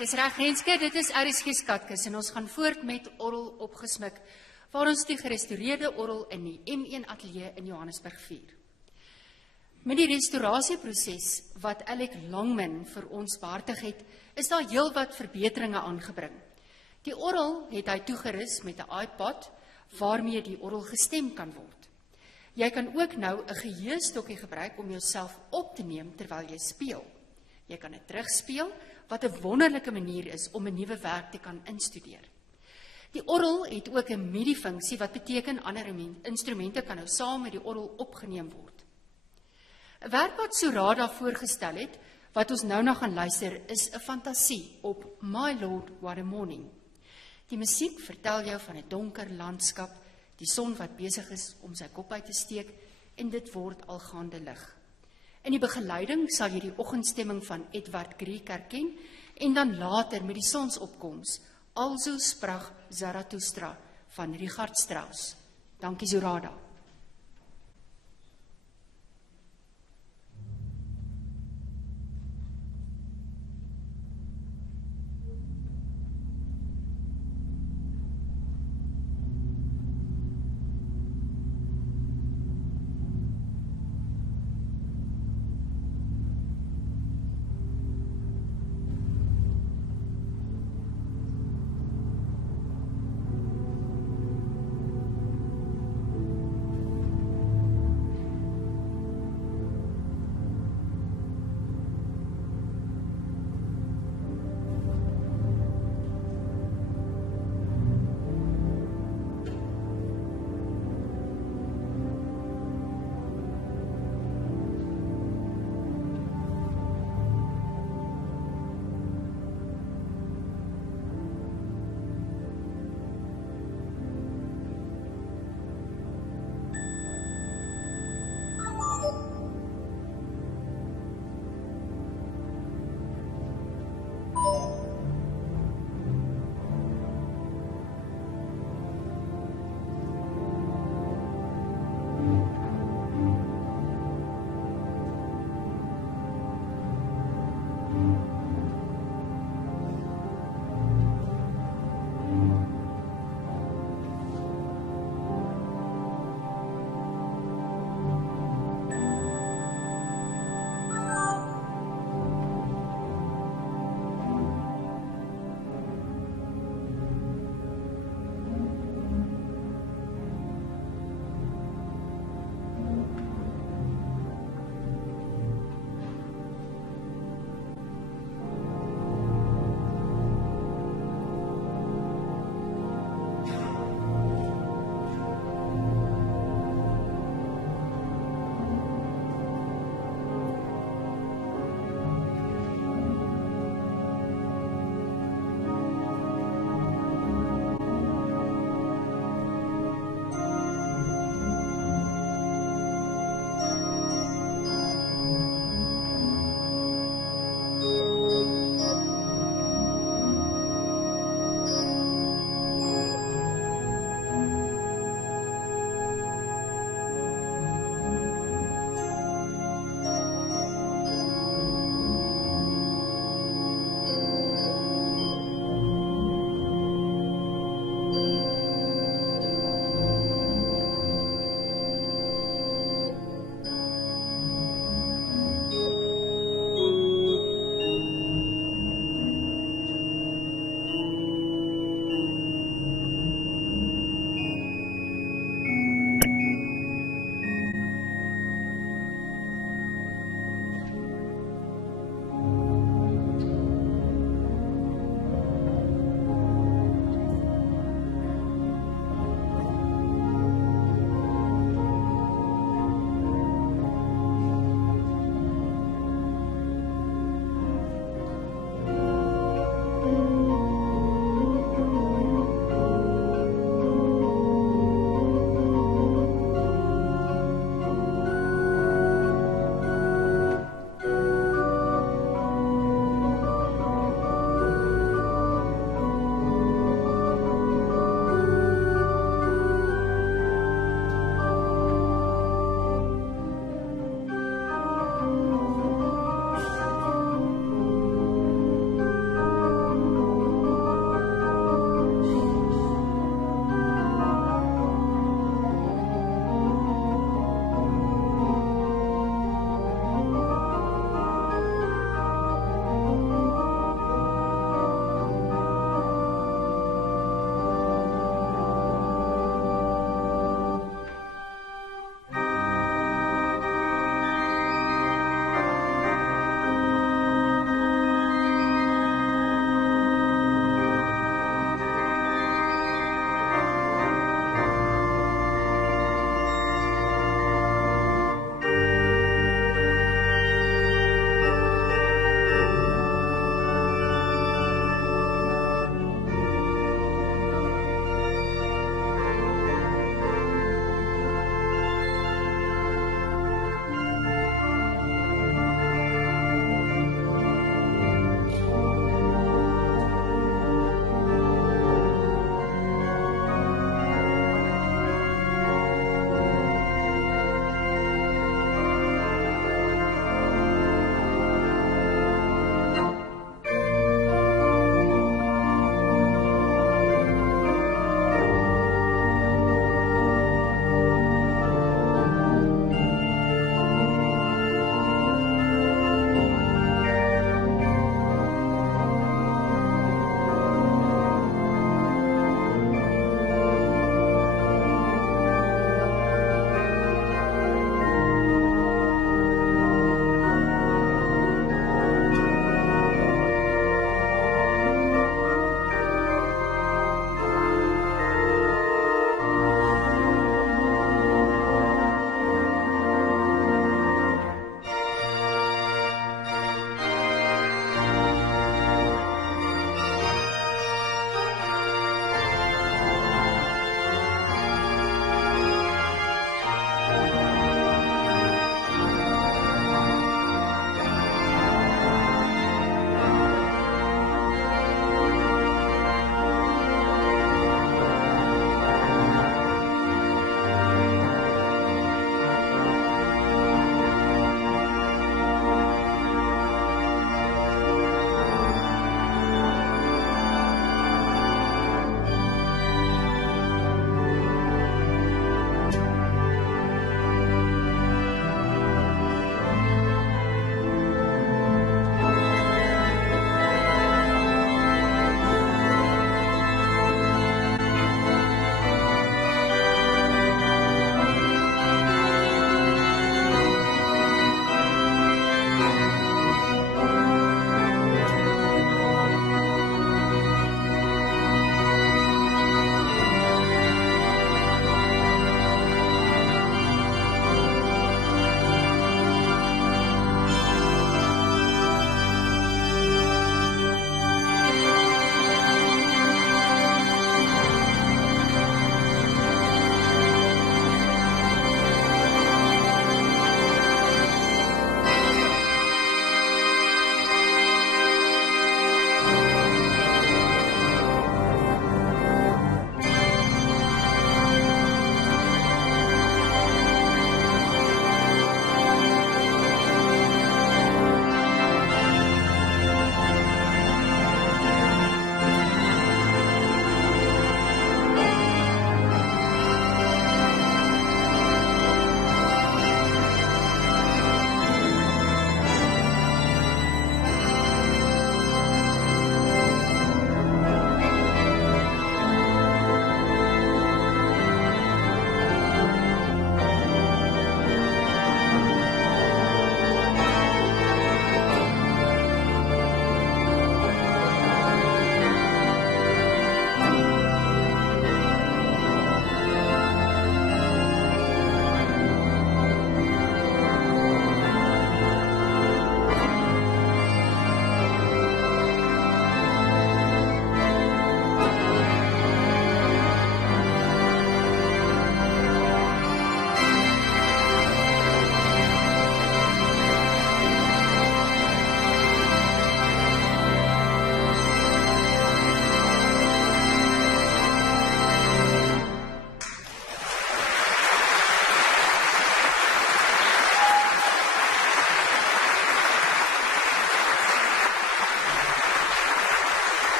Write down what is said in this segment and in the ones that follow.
Dis reg, Renske, dit is RSG Skatkis en ons gaan voort met Orrel opgesmik, waar ons die gerestoreerde orrel in die M1 ateljee in Johannesburg vier. Met die restaurasieproses wat Alec Longman vir ons behartig het, is daar heelwat verbeteringe aangebring. Die orrel het hy toegerus met 'n iPod, waarmee die orrel gestem kan word. Jy kan ook nou 'n geheuestokkie gebruik om jouself op te neem terwyl jy speel. Jy kan dit terugspeel, wat 'n wonderlike manier is om 'n nuwe werk te kan instudeer. Die orrel het ook 'n MIDI-funksie wat beteken ander instrumente kan nou saam met die orrel opgeneem word. 'n Werk wat Surada voorgestel het, wat ons nou na gaan luister, is 'n fantasie op My Lord What a Morning. Die musiek vertel jou van 'n donker landskap, die son wat besig is om sy kop uit te steek, en dit word al gaande lig. In die begeleiding sal jy die oggendstemming van Edward Grieg herken, en dan later met die sonsopkoms, Also sprach Zarathustra van Richard Strauss. Dankie Surada.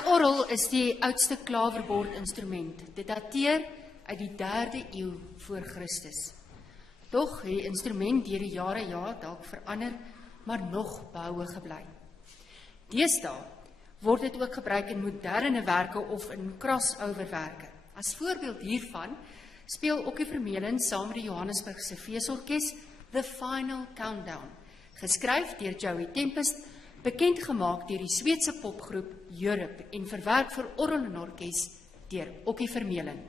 'n orgel is die oudste klaverbordinstrument. Dit dateer uit die 3de eeu voor Christus. Tog het die instrument deur die jare dalk verander, maar nog behoue gebly. Deesdae word dit ook gebruik in moderne werke of in crossoverwerke. As voorbeeld hiervan speel Okkie Vermeulen saam met die Johannesburgse Feesorkes The Final Countdown, geskryf deur Joey Tempest, bekend gemaak deur die Sweedse popgroep Europe en verwerk vir orgel en orkes deur Okkie Vermeulen.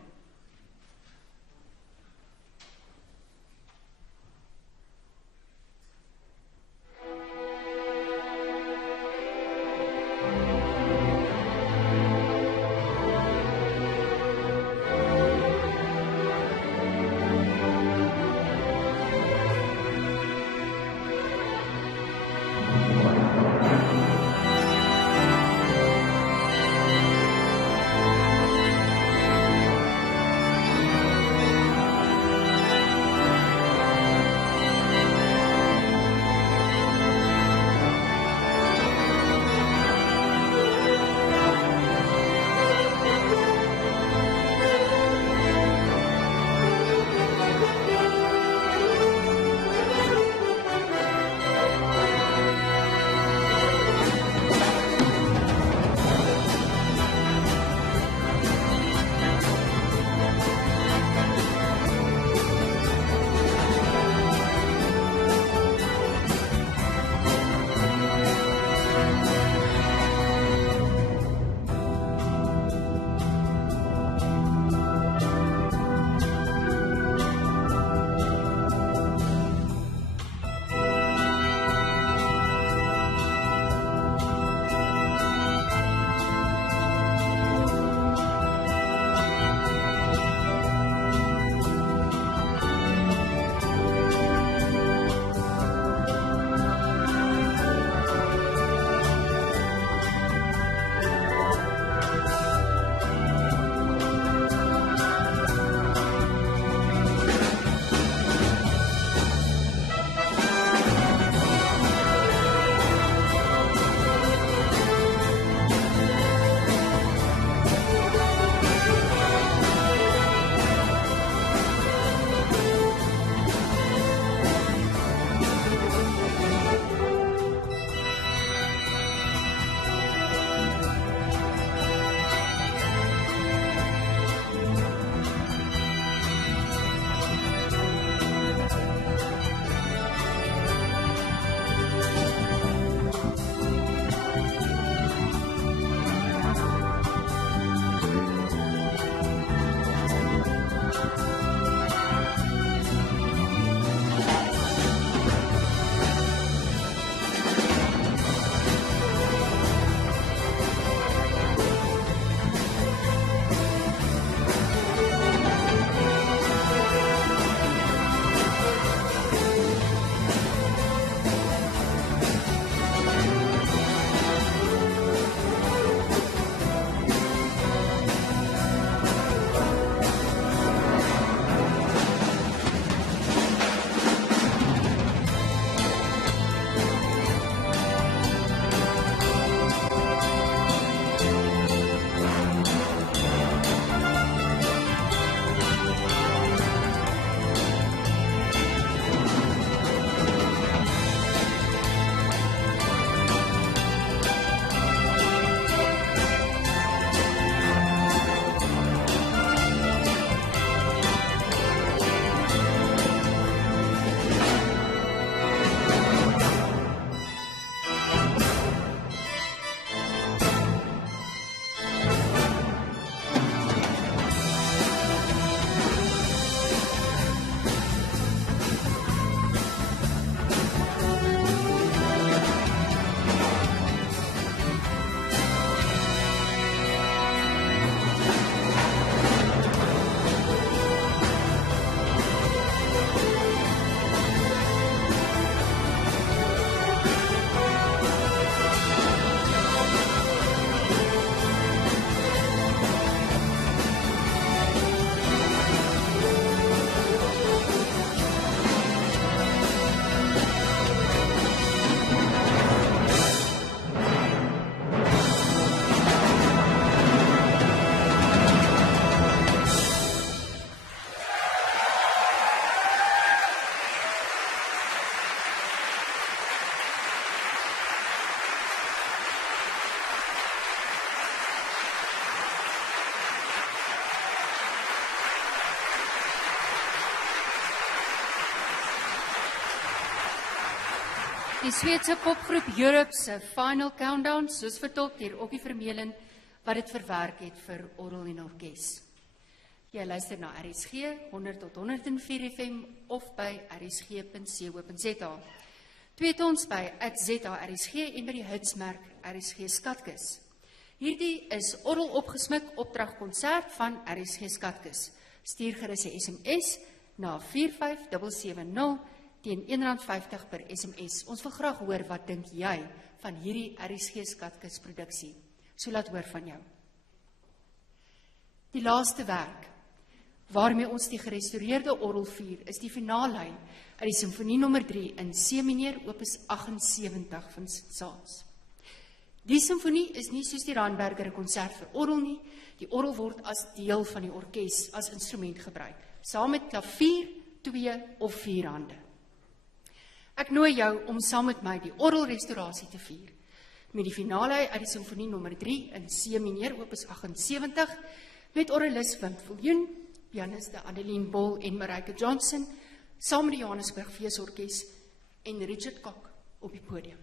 Die Sweedse popgroep Europe se Final Countdown, soos vertolk deur Okkie Vermeulen, wat dit verwerk het vir orgel en orkes. Jy luister na RSG 100 tot 104 FM of by rsg.co.za. Tweet ons by @ZARSG en by die hitsmerk RSG Skatkis. Hierdie is orgel opgesmik opdragkonsert van RSG Skatkis. Stuur gerus 'n SMS na 45770 teen R1.50 per SMS. Ons wil graag hoor wat dink jy van hierdie RSG Skatkis produksie. So laat hoor van jou. Die laaste werk waarmee ons die gerestoreerde orgel vier, is die finale uit die Simfonie nommer 3 in C-mineur opus 78 van Saals. Die simfonie is nie soos die Randberger 'n konsert vir orgel nie. Die orgel word as deel van die orkes as instrument gebruik, saam met klavier, 2 of 4 hande. Ek nooi jou om saam met my die orgelrestaurasie te vier, met die finale uit die Simfonie nommer 3 in C-mineur opus 78, met orgelis Wim Viljoen, pianiste Adeline Bol en Marijke Johnson, saam met die Johannesburg Feesorkes en Richard Kok op die podium.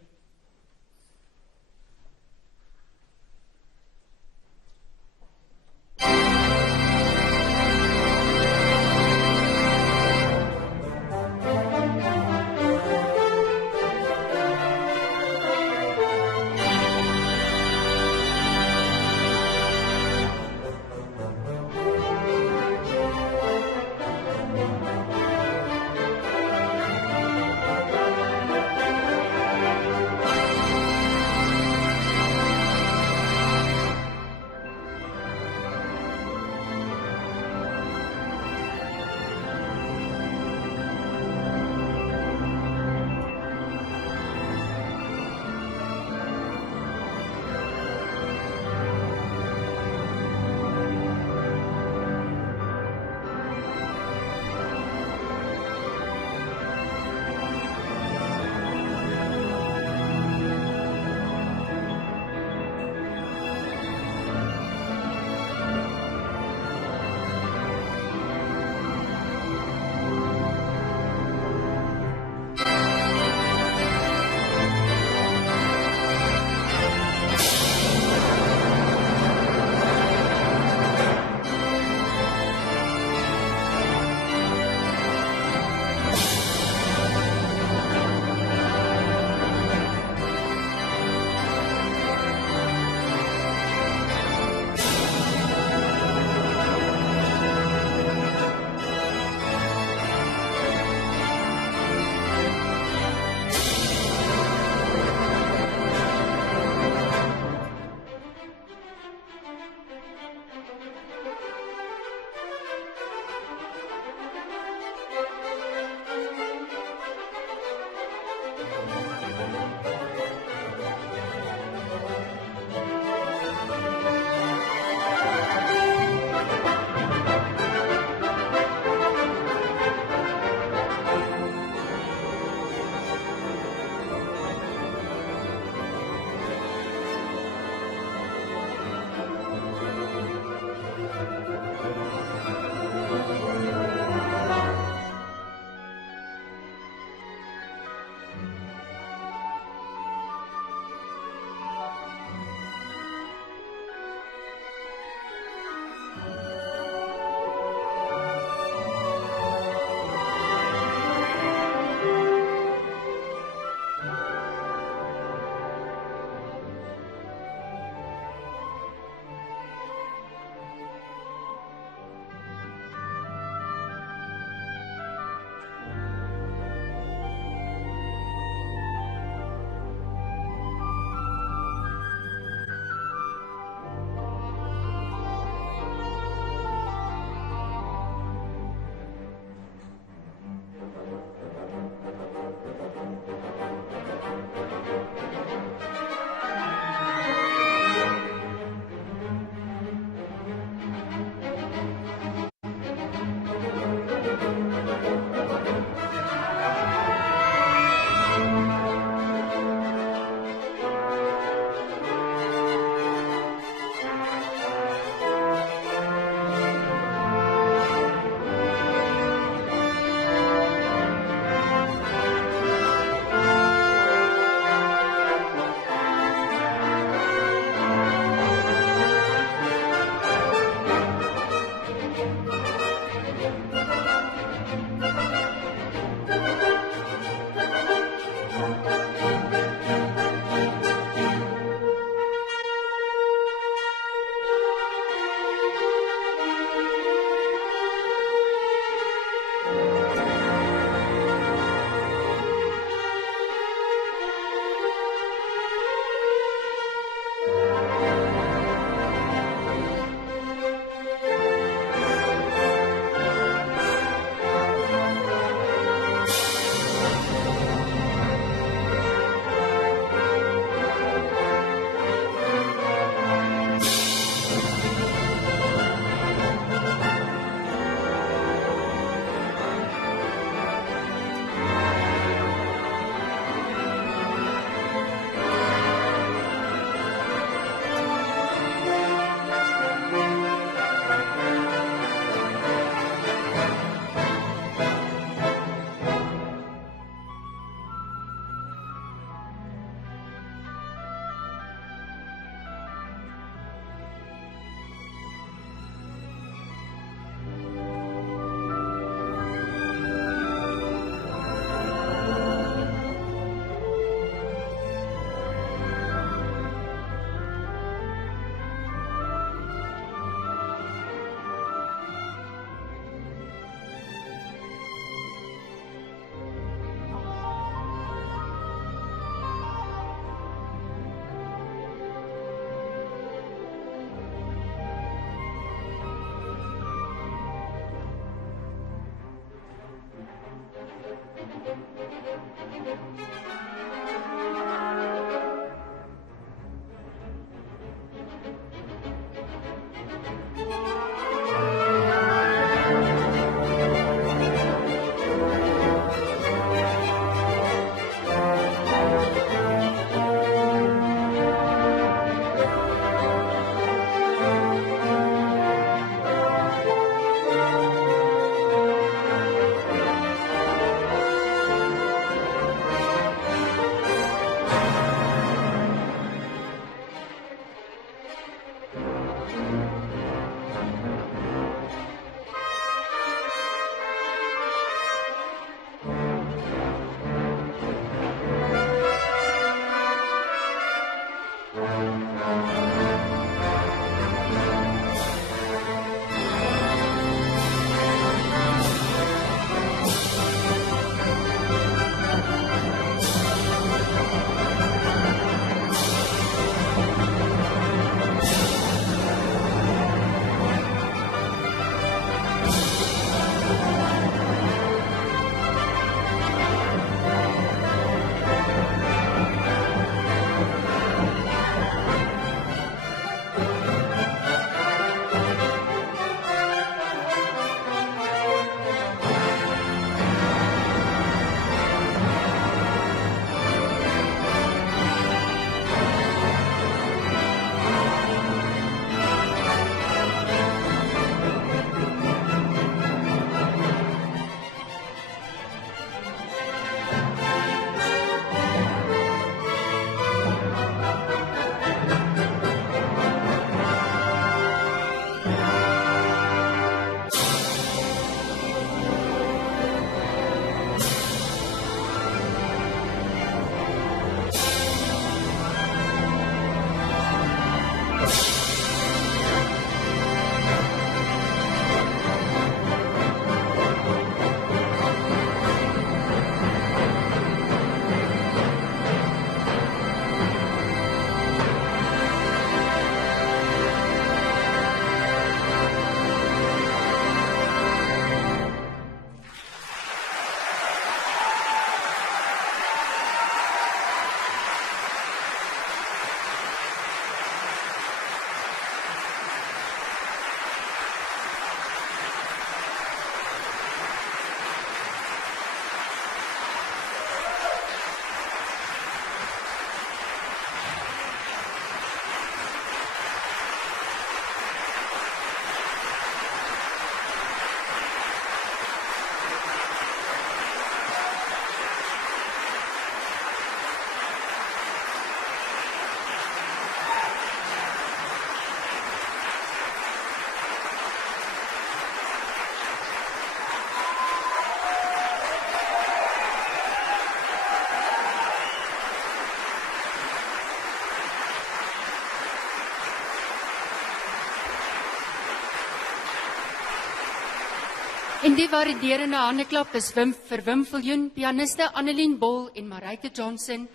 En die waarderende handeklap is vir Wim Viljoen, pianiste Annelien Bol en Marijke Johnson,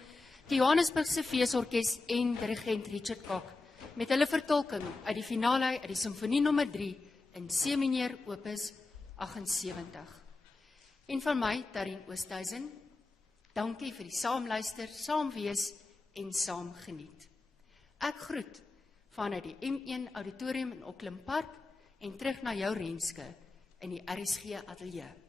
die Johannesburgse Feesorkes en dirigent Richard Kok, met hulle vertolking uit die finale uit die Symfonie nommer 3 in C mineur opus 78. En van my, Tarien Oosthuizen, dankie vir die saamluister, saamwees en saam geniet. Ek groet vanuit die M1 Auditorium in Auckland Park en terug na jou Renske in die RSG Ateljee.